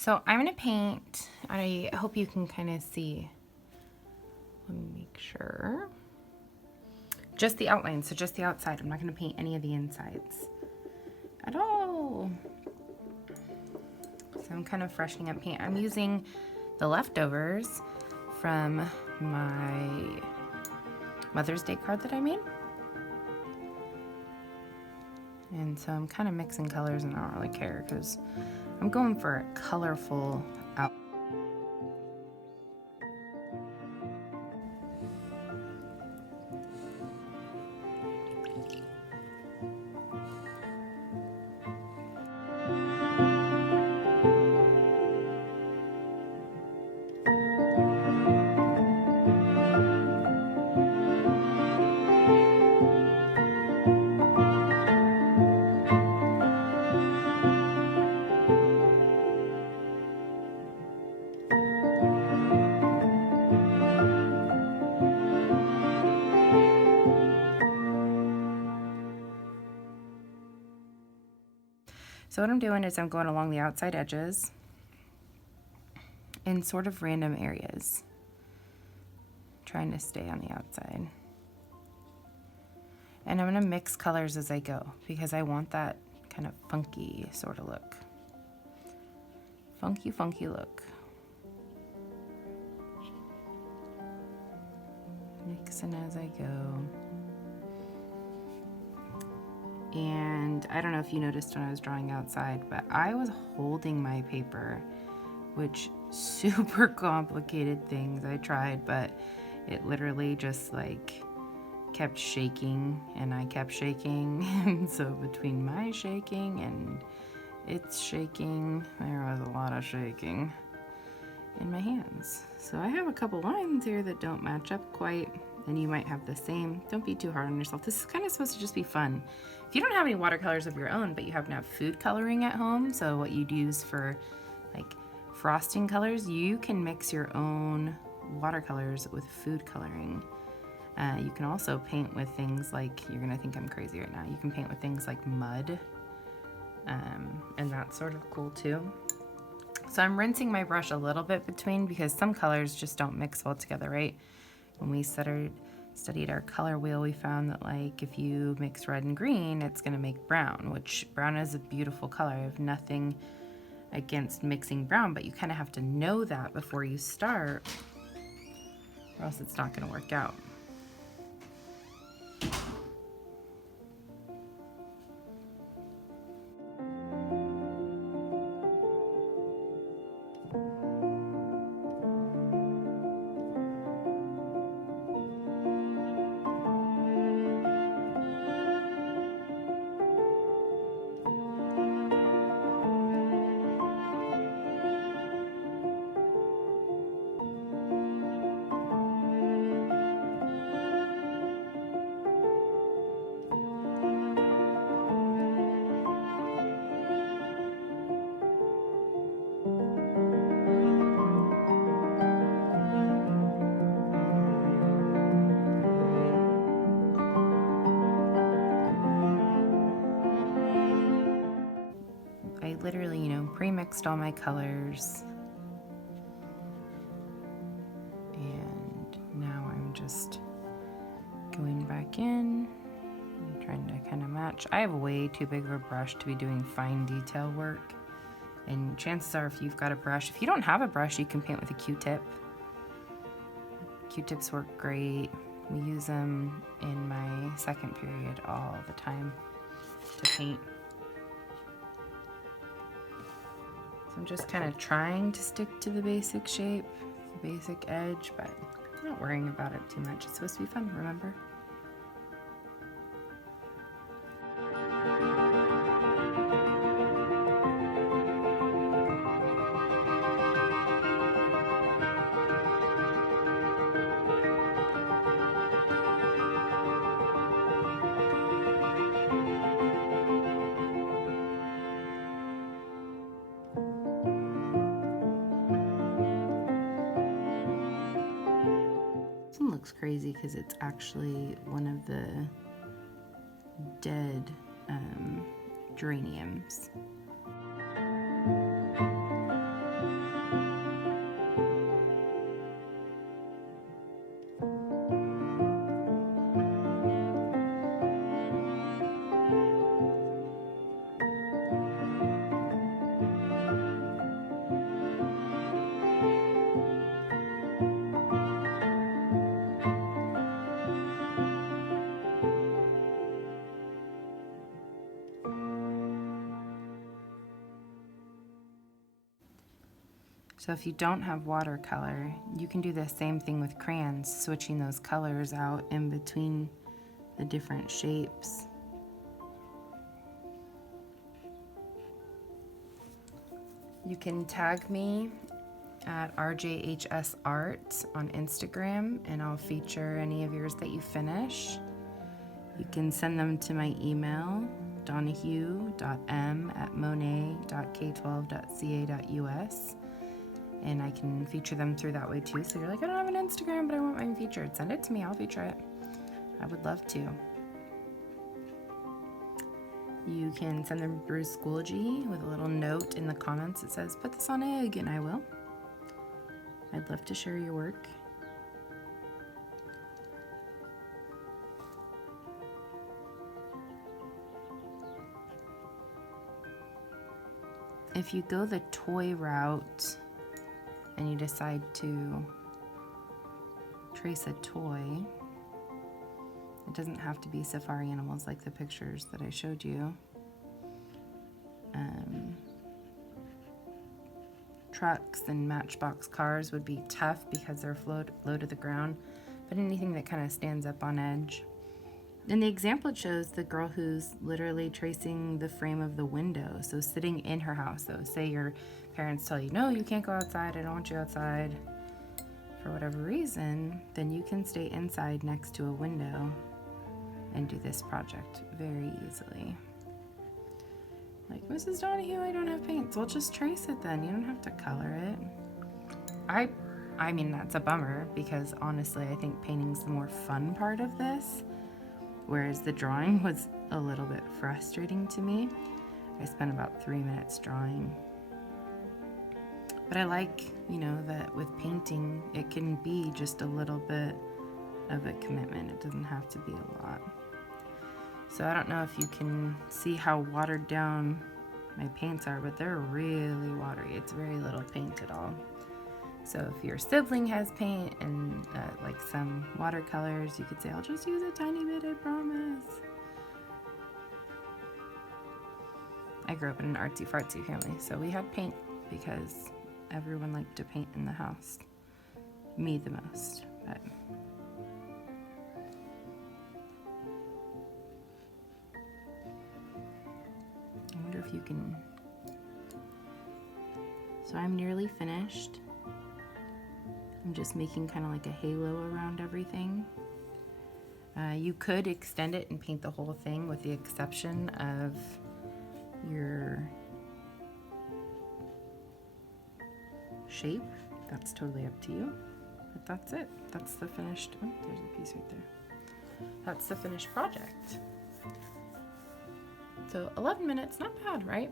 So I'm gonna paint, I hope you can kind of see. Let me make sure. Just the outline, so just the outside. I'm not gonna paint any of the insides at all. So I'm kind of freshening up paint. I'm using the leftovers from my Mother's Day card that I made. And so I'm kind of mixing colors and I don't really care because I'm going for a colorful out. So what I'm doing is I'm going along the outside edges in sort of random areas, trying to stay on the outside. And I'm gonna mix colors as I go because I want that kind of funky sort of look. Funky, funky look. Mixing as I go. And I don't know if you noticed when I was drawing outside, but I was holding my paper, which super complicated things I tried, but it literally just like kept shaking and I kept shaking. And so between my shaking and its shaking, there was a lot of shaking in my hands. So I have a couple lines here that don't match up quite, and you might have the same. Don't be too hard on yourself. This is kind of supposed to just be fun. If you don't have any watercolors of your own, but you happen to have food coloring at home, so what you'd use for like frosting colors, you can mix your own watercolors with food coloring. You can also paint with things like, you're gonna think I'm crazy right now, you can paint with things like mud, and that's sort of cool too. So I'm rinsing my brush a little bit between because some colors just don't mix well together, right? When we studied our color wheel, we found that like if you mix red and green, it's gonna make brown, which brown is a beautiful color. I have nothing against mixing brown, but you kind of have to know that before you start, or else it's not gonna work out. I literally, pre-mixed all my colors. And now I'm just going back in and trying to kind of match. I have way too big of a brush to be doing fine detail work. And chances are if you've got a brush, if you don't have a brush, you can paint with a Q-tip. Q-tips work great. We use them in my second period all the time to paint. I'm just kind of trying to stick to the basic shape, the basic edge, but I'm not worrying about it too much. It's supposed to be fun, remember? This one looks crazy because it's actually one of the dead geraniums. So if you don't have watercolor, you can do the same thing with crayons, switching those colors out in between the different shapes. You can tag me at RJHS Art on Instagram, and I'll feature any of yours that you finish. You can send them to my email, donahue.m@monet.k12.ca.us, and I can feature them through that way too. So you're like, I don't have an Instagram, but I want mine featured. Send it to me, I'll feature it. I would love to. You can send them through Schoology with a little note in the comments that says, put this on egg, and I will. I'd love to share your work. If you go the toy route and you decide to trace a toy, it doesn't have to be safari animals like the pictures that I showed you. Trucks and matchbox cars would be tough because they're low to the ground, but anything that kind of stands up on edge. In the example, it shows the girl who's literally tracing the frame of the window, so sitting in her house. So say your parents tell you, no, you can't go outside, I don't want you outside, for whatever reason, then you can stay inside next to a window and do this project very easily. Like, Mrs. Donahue, I don't have paints. Well, just trace it then. You don't have to color it. I mean, that's a bummer because honestly, I think painting's the more fun part of this, whereas the drawing was a little bit frustrating to me. I spent about 3 minutes drawing. But I like, that with painting, it can be just a little bit of a commitment. It doesn't have to be a lot. So I don't know if you can see how watered down my paints are, but they're really watery. It's very little paint at all. So if your sibling has paint and like some watercolors, you could say, I'll just use a tiny bit, I promise. I grew up in an artsy-fartsy family, so we had paint because everyone liked to paint in the house. Me the most, but... I wonder if you can... So I'm nearly finished. I'm just making kind of like a halo around everything. You could extend it and paint the whole thing with the exception of your shape. That's totally up to you. But that's it. That's the finished... Oh, there's a piece right there. That's the finished project. So 11 minutes, not bad, right?